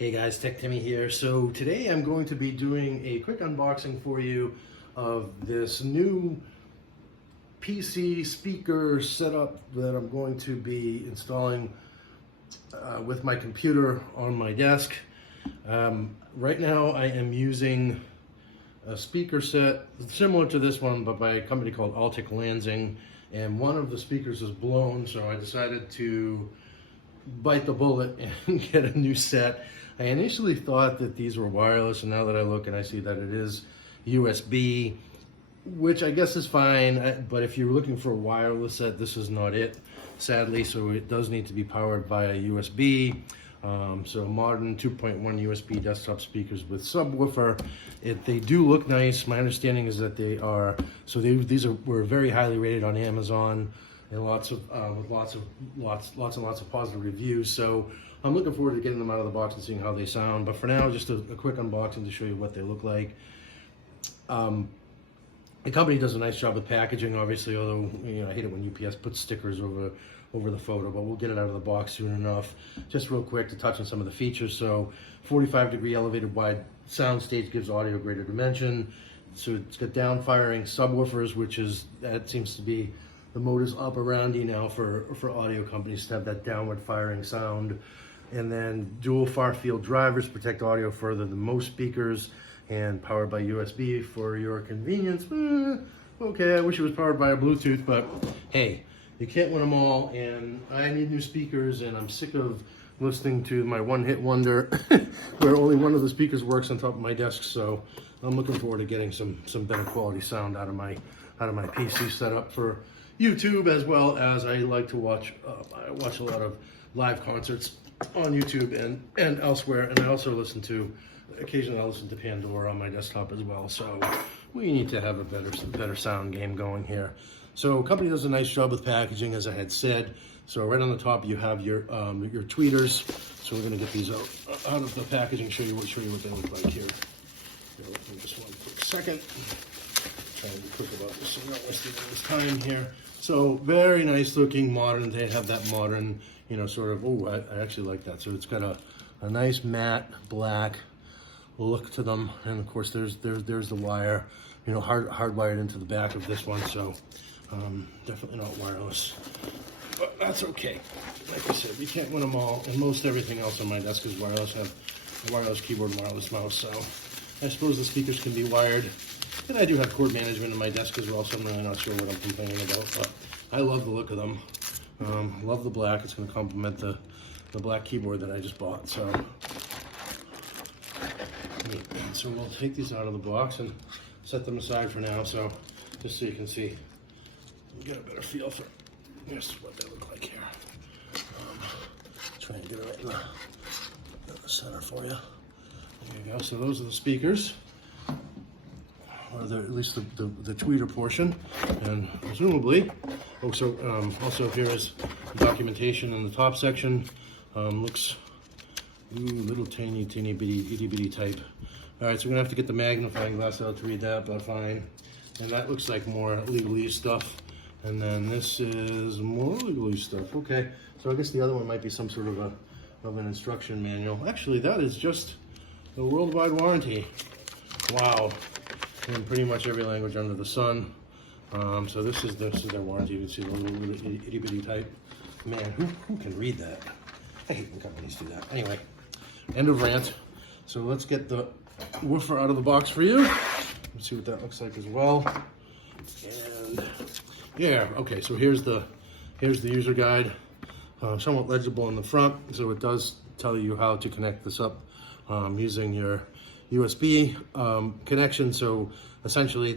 Hey guys, Tech Timmy here. So today I'm going to be doing a quick unboxing for you of this new PC speaker setup that I'm going to be installing with my computer on my desk. Right now I am using a speaker set similar to this one, but by a company called Altic Lansing, and one of the speakers is blown, so I decided to bite the bullet and get a new set. I initially thought that these were wireless, and now that I look and I see that it is USB, which I guess is fine, but if you're looking for a wireless set, this is not it, sadly. So it does need to be powered via USB. So modern 2.1 USB desktop speakers with subwoofer. They do look nice. My understanding is that they are, so these were very highly rated on Amazon, and lots and lots of positive reviews. So I'm looking forward to getting them out of the box and seeing how they sound. But for now, just a quick unboxing to show you what they look like. The company does a nice job with packaging, obviously, although I hate it when UPS puts stickers over the photo, but we'll get it out of the box soon enough. Just real quick to touch on some of the features. So 45-degree elevated wide sound stage gives audio greater dimension. So it's got down firing subwoofers, that seems to be the modus operandi now for audio companies to have that downward firing sound. And then dual far field drivers protect audio further than most speakers, and powered by USB for your convenience. Okay, I wish it was powered by a Bluetooth, but hey, you can't win them all, and I need new speakers, and I'm sick of listening to my one-hit wonder where only one of the speakers works on top of my desk. So I'm looking forward to getting some better quality sound out of my PC setup for YouTube, as well as I like to watch. I watch a lot of live concerts on YouTube and elsewhere, and I also occasionally I listen to Pandora on my desktop as well. So we need to have a better sound game going here. So company does a nice job with packaging, as I had said. So right on the top you have your tweeters. So we're gonna get these out of the packaging, show you what they look like here. Bear with me just one quick second. Trying to be quick about this so I'm not wasting this time here. So very nice looking, modern. They have that modern, sort of, I actually like that. So it's got a nice matte black look to them, and of course there's the wire, hardwired into the back of this one. So definitely not wireless, but that's okay. Like I said, we can't win them all, and most everything else on my desk is wireless. I have a wireless keyboard and wireless mouse, so I suppose the speakers can be wired. And I do have cord management on my desk as well, so I'm really not sure what I'm complaining about, but I love the look of them. Love the black. It's going to complement the black keyboard that I just bought. So we'll take these out of the box and set them aside for now. So just so you can see, get a better feel for just what they look like here. Try and get it right in the center for you. There you go. So those are the speakers, or at least the tweeter portion, and presumably, also here is documentation in the top section. Looks little tiny bitty itty bitty type. All right, so we're gonna have to get the magnifying glass out to read that, but fine. And that looks like more legalese stuff. And then this is more legalese stuff. Okay, so I guess the other one might be some sort of an instruction manual. Actually, that is just the worldwide warranty. Wow. In pretty much every language under the sun. So this is their warranty. You can see the little itty bitty type. Man, who can read that? I hate when companies do that. Anyway, end of rant. So let's get the woofer out of the box for you. Let's see what that looks like as well. And yeah, okay. So here's the user guide. Somewhat legible in the front, so it does tell you how to connect this up using your USB connection. So essentially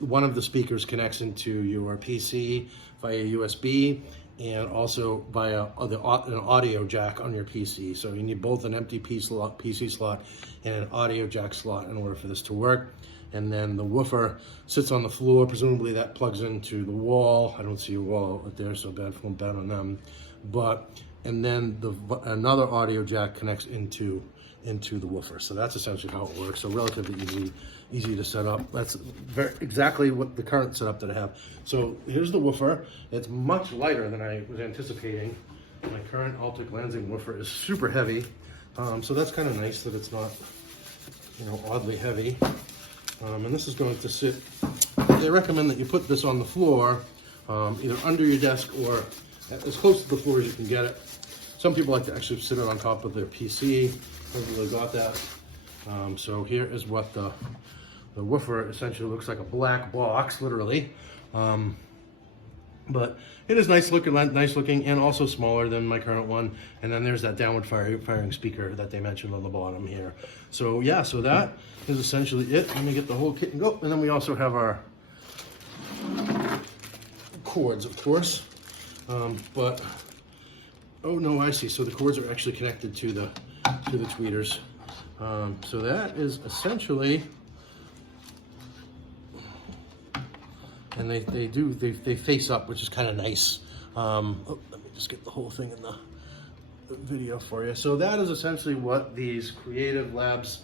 one of the speakers connects into your PC via USB, and also via an audio jack on your PC. So you need both an empty PC slot and an audio jack slot in order for this to work. And then the woofer sits on the floor. Presumably that plugs into the wall. I don't see a wall out there, so bad on them. And then another audio jack connects into the woofer. So that's essentially how it works. So relatively easy to set up. That's exactly what the current setup that I have. So here's the woofer. It's much lighter than I was anticipating. My current Altic Lansing woofer is super heavy. So that's kind of nice that it's not, you know, oddly heavy. And this is going to sit, they recommend that you put this on the floor, either under your desk or as close to the floor as you can get it. Some people like to actually sit it on top of their PC. Haven't really got that. So here is what the woofer essentially looks like, a black box, literally. But it is nice looking, and also smaller than my current one. And then there's that downward firing speaker that they mentioned on the bottom here. So yeah, so that is essentially it. Let me get the whole kit and go. And then we also have our cords, of course. But oh no, I see. So the cords are actually connected to the tweeters. So that is essentially. And they face up, which is kind of nice. Oh, let me just get the whole thing in the video for you. So that is essentially what these Creative Labs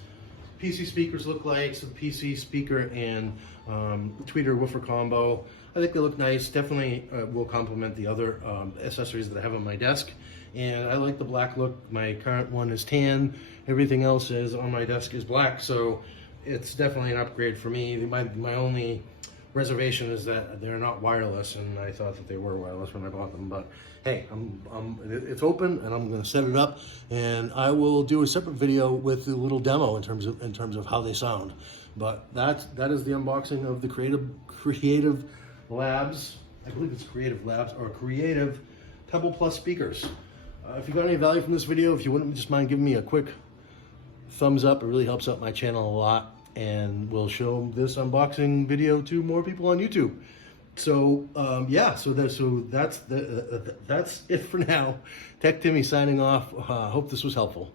PC speakers look like. So the PC speaker and tweeter woofer combo. I think they look nice. Definitely will complement the other accessories that I have on my desk. And I like the black look. My current one is tan. Everything else is on my desk is black. So it's definitely an upgrade for me. My only reservation is that they're not wireless, and I thought that they were wireless when I bought them. But hey, it's open, and I'm going to set it up, and I will do a separate video with a little demo in terms of how they sound. But that is the unboxing of the Creative Labs. I believe it's Creative Labs or Creative Pebble Plus speakers. If you got any value from this video, if you wouldn't just mind giving me a quick thumbs up, it really helps out my channel a lot. And we'll show this unboxing video to more people on YouTube. So yeah, so that's it for now. Tech Timmy signing off. Hope this was helpful.